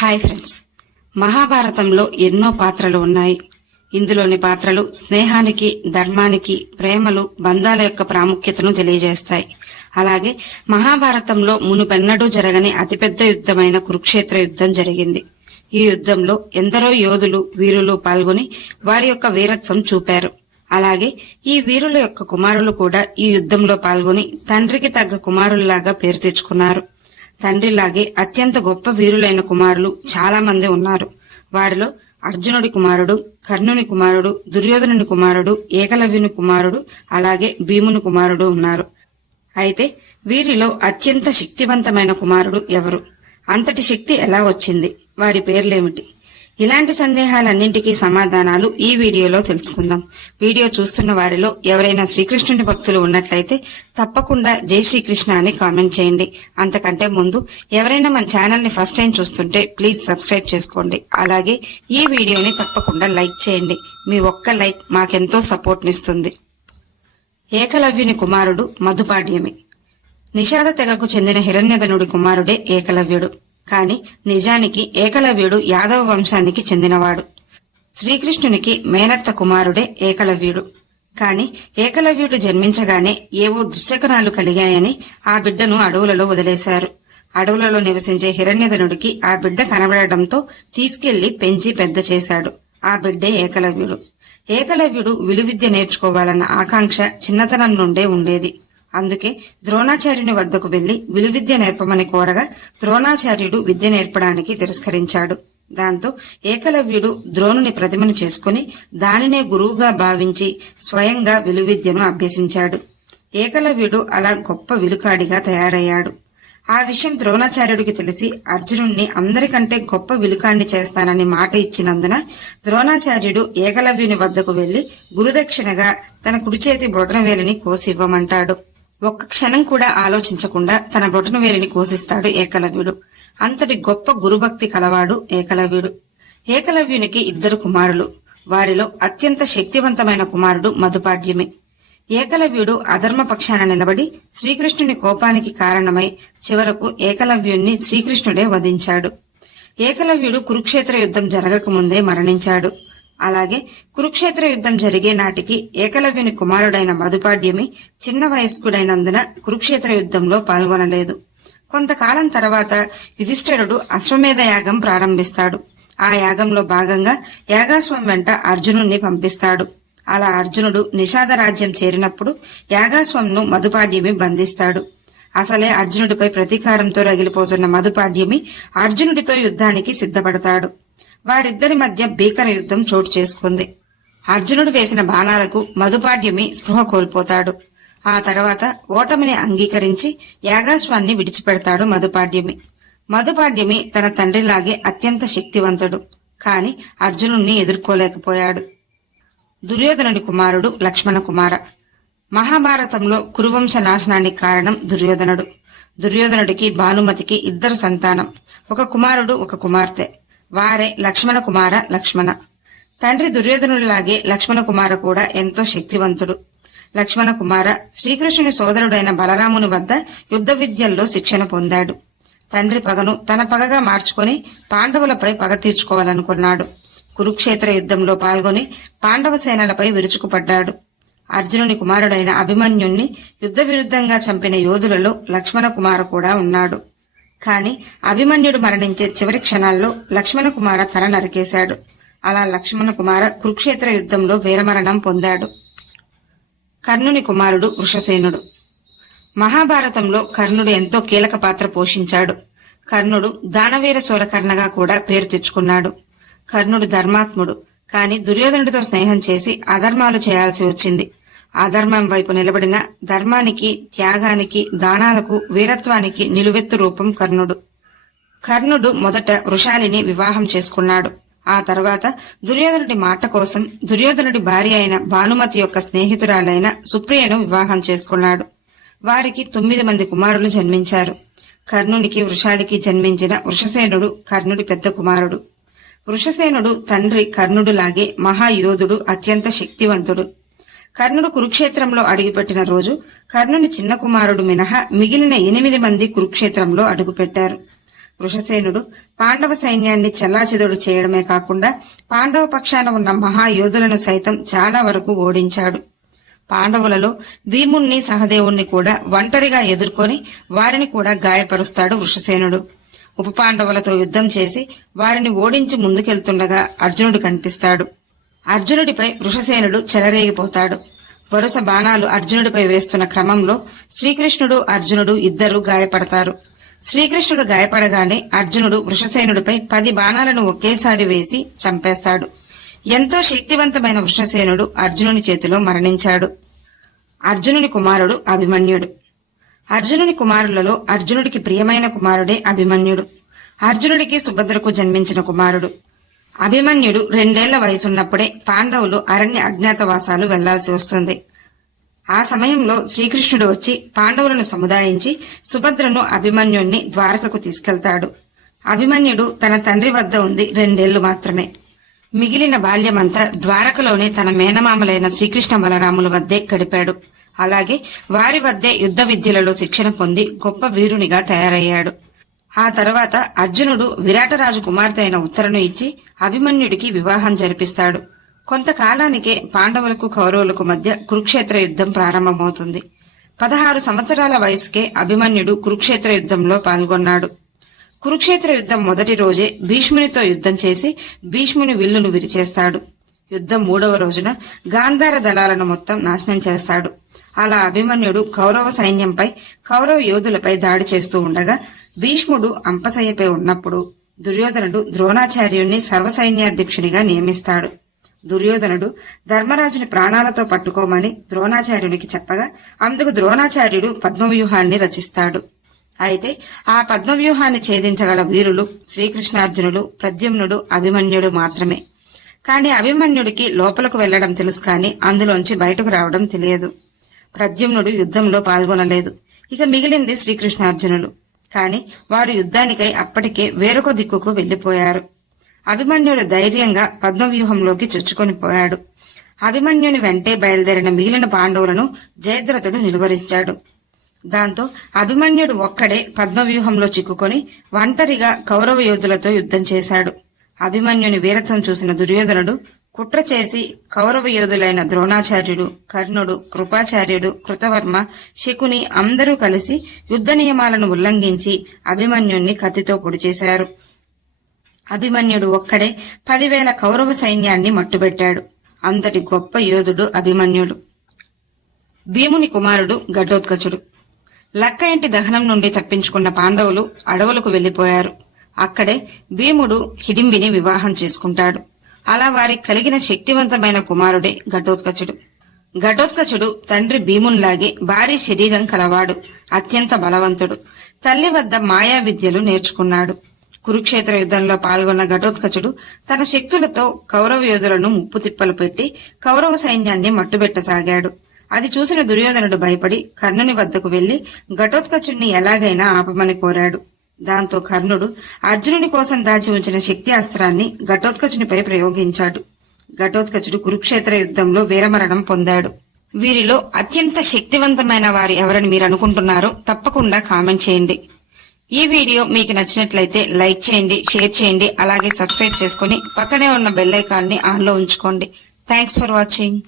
Hi friends. మహాభారతంలో ఎన్నో పాత్రలు ఉన్నాయి. ఇందులోని పాత్రలు స్నేహానికి ధర్మానికి ప్రేమలు బంధాల యొక్క ప్రాముఖ్యతను తెలియజేస్తాయి. అలాగే మహాభారతంలో మునుపెన్నడూ జరగని అతిపెద్ద యుద్ధమైన కురుక్షేత్ర యుద్ధం జరిగింది. ఈ యుద్ధంలో ఎందరో యోధులు వీరులు పాల్గొని వారి యొక్క వీరత్వం చూపారు. అలాగే ఈ వీరుల యొక్క కుమారులు కూడా ఈ యుద్ధంలో పాల్గొని తండ్రికి తగ్గ కుమారుల్లాగా పేరు తెచ్చుకున్నారు. తండ్రిలాగే అత్యంత గొప్ప వీరులైన కుమారులు చాలా మంది ఉన్నారు. వారిలో అర్జునుడి కుమారుడు కర్ణుని కుమారుడు దుర్యోధనుని కుమారుడు ఏకలవ్యుని కుమారుడు అలాగే భీముని కుమారుడు ఉన్నారు. అయితే వీరిలో అత్యంత శక్తివంతమైన కుమారుడు ఎవరు? అంతటి శక్తి ఎలా వచ్చింది? వారి పేర్లేమిటి? ఇలాంటి సందేహాలన్నింటికీ సమాధానాలు ఈ వీడియోలో తెలుసుకుందాం. వీడియో చూస్తున్న వారిలో ఎవరైనా శ్రీకృష్ణుని భక్తులు ఉన్నట్లయితే తప్పకుండా జై శ్రీకృష్ణ అని కామెంట్ చేయండి. అంతకంటే ముందు ఎవరైనా మన ఛానల్ని ఫస్ట్ టైం చూస్తుంటే ప్లీజ్ సబ్స్క్రైబ్ చేసుకోండి. అలాగే ఈ వీడియోని తప్పకుండా లైక్ చేయండి. మీ ఒక్క లైక్ మాకెంతో సపోర్ట్నిస్తుంది. ఏకలవ్యుని కుమారుడు మధుపాడ్యమి నిషాద తెగకు చెందిన హిరణ్యధనుడి కుమారుడే ఏకలవ్యుడు. కాని నిజానికి ఏకలవ్యుడు యాదవ వంశానికి చెందినవాడు. శ్రీకృష్ణునికి మేనత్త కుమారుడే ఏకలవ్యుడు. కాని ఏకలవ్యుడు జన్మించగానే ఏవో దుశ్శకనాలు కలిగాయని ఆ బిడ్డను అడవులలో వదిలేశారు. అడవులలో నివసించే హిరణ్యధనుడికి ఆ బిడ్డ కనబడటంతో తీసుకెళ్ళి పెంచి పెద్ద చేశాడు. ఆ బిడ్డే ఏకలవ్యుడు. ఏకలవ్యుడు విలువిద్య నేర్చుకోవాలన్న ఆకాంక్ష చిన్నతనం నుండే ఉండేది. అందుకే ద్రోణాచార్యుని వద్దకు వెళ్ళి విలువిద్య నేర్పమని కోరగా ద్రోణాచార్యుడు విద్య నేర్పడానికి తిరస్కరించాడు. దాంతో ఏకలవ్యుడు ద్రోణుని ప్రతిమను చేసుకుని దానినే గురువుగా భావించి స్వయంగా విలువిద్యను అభ్యసించాడు. ఏకలవ్యుడు అలా గొప్ప విలుకాడిగా తయారయ్యాడు. ఆ విషయం ద్రోణాచార్యుడికి తెలిసి అర్జునుణ్ణి అందరికంటే గొప్ప విలుకాన్ని చేస్తానని మాట ఇచ్చినందున ద్రోణాచార్యుడు ఏకలవ్యుని వద్దకు వెళ్ళి గురుదక్షిణగా తన కుడిచేతి బొటనవేలిని కోసి ఇవ్వమంటాడు. ఒక్క క్షణం కూడా ఆలోచించకుండా తన బొటనవేలిని కోసిస్తాడు ఏకలవ్యుడు. అంతటి గొప్ప గురుభక్తి కలవాడు ఏకలవ్యుడు. ఏకలవ్యునికి ఇద్దరు కుమారులు. వారిలో అత్యంత శక్తివంతమైన కుమారుడు మధుపాడ్యమి. ఏకలవ్యుడు అధర్మ పక్షాన నిలబడి శ్రీకృష్ణుని కోపానికి కారణమై చివరకు ఏకలవ్యుణ్ణి శ్రీకృష్ణుడే వధించాడు. ఏకలవ్యుడు కురుక్షేత్ర యుద్ధం జరగకముందే మరణించాడు. అలాగే కురుక్షేత్ర యుద్ధం జరిగే నాటికి ఏకలవ్యుని కుమారుడైన మధుపాడ్యమి చిన్న వయస్కుడైనందున కురుక్షేత్ర యుద్ధంలో పాల్గొనలేదు. కొంతకాలం తర్వాత యుధిష్ఠిరుడు అశ్వమేధ యాగం ప్రారంభిస్తాడు. ఆ యాగంలో భాగంగా యాగాశ్వం వెంట అర్జునుణ్ణి పంపిస్తాడు. అలా అర్జునుడు నిషాద రాజ్యం చేరినప్పుడు యాగాశ్వంను మధుపాడ్యమి బంధిస్తాడు. అసలే అర్జునుడిపై ప్రతీకారంతో రగిలిపోతున్న మధుపాడ్యమి అర్జునుడితో యుద్ధానికి సిద్ధపడతాడు. వారిద్దరి మధ్య భీకర యుద్ధం చోటు చేసుకుంది. అర్జునుడు వేసిన బాణాలకు మధుపాడ్యమి స్పృహ కోల్పోతాడు. ఆ తర్వాత ఓటమిని అంగీకరించి యాగాశ్వాన్ని విడిచిపెడతాడు మధుపాడ్యమి. మధుపాడ్యమి తన తండ్రిలాగే అత్యంత శక్తివంతుడు. కాని అర్జునుణ్ణి ఎదుర్కోలేకపోయాడు. దుర్యోధనుడి కుమారుడు లక్ష్మణ కుమార. మహాభారతంలో కురువంశ నాశనానికి కారణం దుర్యోధనుడు. దుర్యోధనుడికి భానుమతికి ఇద్దరు సంతానం. ఒక కుమారుడు ఒక కుమార్తె. వారే లక్ష్మణ కుమార లక్ష్మణ. తండ్రి దుర్యోధనుడిలాగే లక్ష్మణ కుమార కూడా ఎంతో శక్తివంతుడు. లక్ష్మణ కుమార శ్రీకృష్ణుని సోదరుడైన బలరాముని వద్ద యుద్ధ విద్యల్లో శిక్షణ పొందాడు. తండ్రి పగను తన పగగా మార్చుకొని పాండవులపై పగ తీర్చుకోవాలనుకున్నాడు. కురుక్షేత్ర యుద్ధంలో పాల్గొని పాండవ సేనలపై విరుచుకుపడ్డాడు. అర్జునుని కుమారుడైన అభిమన్యుణ్ణి యుద్ధ విరుద్ధంగా చంపిన యోధులలో లక్ష్మణ కుమార కూడా ఉన్నాడు. కాని అభిమన్యుడు మరణించే చివరి క్షణాల్లో లక్ష్మణ కుమార తల నరికేశాడు. అలా లక్ష్మణ కుమార కురుక్షేత్ర యుద్ధంలో వీరమరణం పొందాడు. కర్ణుని కుమారుడు వృషసేనుడు. మహాభారతంలో కర్ణుడు ఎంతో కీలక పాత్ర పోషించాడు. కర్ణుడు దానవీర సూరకర్ణగా కూడా పేరు తెచ్చుకున్నాడు. కర్ణుడు ధర్మాత్ముడు. కాని దుర్యోధనుడితో స్నేహం చేసి అధర్మాలు చేయాల్సి వచ్చింది. అధర్మం వైపు నిలబడిన ధర్మానికి త్యాగానికి దానాలకు వీరత్వానికి నిలువెత్తు రూపం కర్ణుడు. కర్ణుడు మొదట వృషాలిని వివాహం చేసుకున్నాడు. ఆ తర్వాత దుర్యోధనుడి మాట కోసం దుర్యోధనుడి భార్య అయిన భానుమతి యొక్క స్నేహితురాలైన సుప్రియను వివాహం చేసుకున్నాడు. వారికి తొమ్మిది మంది కుమారులు జన్మించారు. కర్ణునికి వృషాలికి జన్మించిన వృషసేనుడు కర్ణుడి పెద్ద కుమారుడు. వృషసేనుడు తండ్రి కర్ణుడులాగే మహాయోధుడు అత్యంత శక్తివంతుడు. కర్ణుడు కురుక్షేత్రంలో అడుగుపెట్టిన రోజు కర్ణుని చిన్న కుమారుడు మినహా మిగిలిన ఎనిమిది మంది కురుక్షేత్రంలో అడుగుపెట్టారు. వృషసేనుడు పాండవ సైన్యాన్ని చెల్లాచెదురు చేయడమే కాకుండా పాండవ పక్షాన ఉన్న మహాయోధులను సైతం చాలా వరకు ఓడించాడు. పాండవులలో భీముణ్ణి సహదేవుణ్ణి కూడా ఒంటరిగా ఎదుర్కొని వారిని కూడా గాయపరుస్తాడు వృషసేనుడు. ఉప పాండవులతో యుద్ధం చేసి వారిని ఓడించి ముందుకెళ్తుండగా అర్జునుడు కనిపిస్తాడు. అర్జునుడిపై వృషసేనుడు చెలరేగిపోతాడు. వరుస బాణాలు అర్జునుడిపై వేస్తున్న క్రమంలో శ్రీకృష్ణుడు అర్జునుడు ఇద్దరు గాయపడతారు. శ్రీకృష్ణుడు గాయపడగానే అర్జునుడు వృషసేనుడిపై పది బాణాలను ఒకేసారి వేసి చంపేస్తాడు. ఎంతో శక్తివంతమైన వృషసేనుడు అర్జునుని చేతిలో మరణించాడు. అర్జునుని కుమారుడు అభిమన్యుడు. అర్జునుని కుమారులలో అర్జునుడికి ప్రియమైన కుమారుడే అభిమన్యుడు. అర్జునుడికి సుభద్రకు జన్మించిన కుమారుడు. అభిమన్యుడు రెండేళ్ళ వయసున్నప్పుడే పాండవులు అరణ్య అజ్ఞాతవాసాలు వెళ్ళాల్సి వస్తుంది. ఆ సమయంలో శ్రీకృష్ణుడు వచ్చి పాండవులను సముదాయించి సుభద్రను అభిమన్యుణ్ణి ద్వారకకు తీసుకెళ్తాడు. అభిమన్యుడు తన తండ్రి వద్ద ఉంది రెండేళ్ళు మాత్రమే. మిగిలిన బాల్యమంతా ద్వారకలోనే తన మేనమామలైన శ్రీకృష్ణ బలరాముల వద్దే గడిపాడు. అలాగే వారి వద్దే యుద్ధ విద్యలలో శిక్షణ పొంది గొప్ప వీరునిగా తయారయ్యాడు. ఆ తర్వాత అర్జునుడు విరాటరాజు కుమార్తె అయిన ఉత్తరను ఇచ్చి అభిమన్యుడికి వివాహం జరిపిస్తాడు. కొంతకాలానికే పాండవులకు కౌరవులకు మధ్య కురుక్షేత్ర యుద్ధం ప్రారంభమవుతుంది. పదహారు సంవత్సరాల వయసుకే అభిమన్యుడు కురుక్షేత్ర యుద్ధంలో పాల్గొన్నాడు. కురుక్షేత్ర యుద్ధం మొదటి రోజే భీష్మునితో యుద్ధం చేసి భీష్ముని విల్లును విరిచేస్తాడు. యుద్ధం మూడవ రోజున గాంధార దళాలను మొత్తం నాశనం చేస్తాడు. అలా అభిమన్యుడు కౌరవ సైన్యంపై కౌరవ యోధులపై దాడి చేస్తూ ఉండగా భీష్ముడు అంపసయ్యపై ఉన్నప్పుడు దుర్యోధనుడు ద్రోణాచార్యుణ్ణి సర్వసైన్యాధ్యక్షునిగా నియమిస్తాడు. దుర్యోధనుడు ధర్మరాజుని ప్రాణాలతో పట్టుకోమని ద్రోణాచార్యునికి చెప్పగా అందుకు ద్రోణాచార్యుడు పద్మవ్యూహాన్ని రచిస్తాడు. అయితే ఆ పద్మవ్యూహాన్ని ఛేదించగల వీరులు శ్రీకృష్ణార్జునుడు ప్రద్యుమ్నుడు అభిమన్యుడు మాత్రమే. కాని అభిమన్యుడికి లోపలకు వెళ్ళడం తెలుసు కాని అందులోంచి బయటకు రావడం తెలియదు. ప్రద్యుమ్నుడు యుద్ధంలో పాల్గొనలేదు. ఇక మిగిలింది శ్రీకృష్ణార్జునులు. కాని వారు యుద్ధానికై అప్పటికే వేరొక దిక్కుకు వెళ్ళిపోయారు అభిమన్యుడు ధైర్యంగా పద్మవ్యూహంలోకి చొచ్చుకొని పోయాడు. అభిమన్యుని వెంటే బయలుదేరిన మిగిలిన పాండవులను జయద్రథుడు నిలువరించాడు దాంతో అభిమన్యుడు ఒక్కడే పద్మవ్యూహంలో చిక్కుకొని ఒంటరిగా కౌరవ యోధులతో యుద్ధం చేశాడు. అభిమన్యుని వీరత్వం చూసిన దుర్యోధనుడు కుట్ర చేసి కౌరవ యోధులైన ద్రోణాచార్యుడు కర్ణుడు కృపాచార్యుడు కృతవర్మ శకుని అందరూ కలిసి యుద్ధ నియమాలను ఉల్లంఘించి అభిమన్యుణ్ణి కత్తితో పొడి చేశారు. అభిమన్యుడు ఒక్కడే పదివేల కౌరవ సైన్యాన్ని మట్టుబెట్టాడు. అంతటి గొప్ప యోధుడు అభిమన్యుడు. భీముని కుమారుడు ఘటోత్కచుడు. లక్క ఇంటి దహనం నుండి తప్పించుకున్న పాండవులు అడవులకు వెళ్ళిపోయారు అక్కడే భీముడు హిడింబిని వివాహం చేసుకుంటాడు. అలా వారికి కలిగిన శక్తివంతమైన కుమారుడే ఘటోత్కచుడు. ఘటోత్కచుడు తండ్రి భీమున్లాగే భారీ శరీరం కలవాడు అత్యంత బలవంతుడు. తల్లి వద్ద మాయా విద్యలు నేర్చుకున్నాడు. కురుక్షేత్ర యుద్ధంలో పాల్గొన్న ఘటోత్కచుడు తన శక్తులతో కౌరవ యోధులను ముప్పు తిప్పలు పెట్టి కౌరవ సైన్యాన్ని మట్టుబెట్టసాగాడు. అది చూసిన దుర్యోధనుడు భయపడి కర్ణుని వద్దకు వెళ్ళి ఘటోత్కచుడిని ఎలాగైనా ఆపమని కోరాడు. దాంతో కర్ణుడు అర్జునుని కోసం దాచి ఉంచిన శక్తి అస్త్రాన్ని ఘటోత్కచునిపై ప్రయోగించాడు. ఘటోత్కచుడు కురుక్షేత్ర యుద్ధంలో వీరమరణం పొందాడు. వీరిలో అత్యంత శక్తివంతమైన వారు ఎవరని మీరు అనుకుంటున్నారో తప్పకుండా కామెంట్ చేయండి. ఈ వీడియో మీకు నచ్చినట్లయితే లైక్ చేయండి షేర్ చేయండి అలాగే సబ్స్క్రైబ్ చేసుకుని పక్కనే ఉన్న బెల్ ఐకాన్ని ఆన్లో ఉంచుకోండి. Thanks for watching.